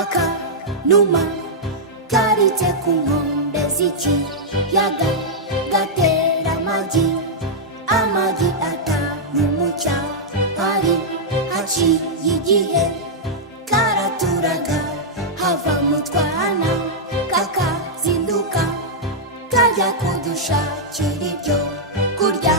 akanuma karitse ku nkombe z'ikiyaga gatera amagi atanu mu cyari haciye igihe karaturaga hava mu twana kakazinduka kajya kudushakira ibyo kurya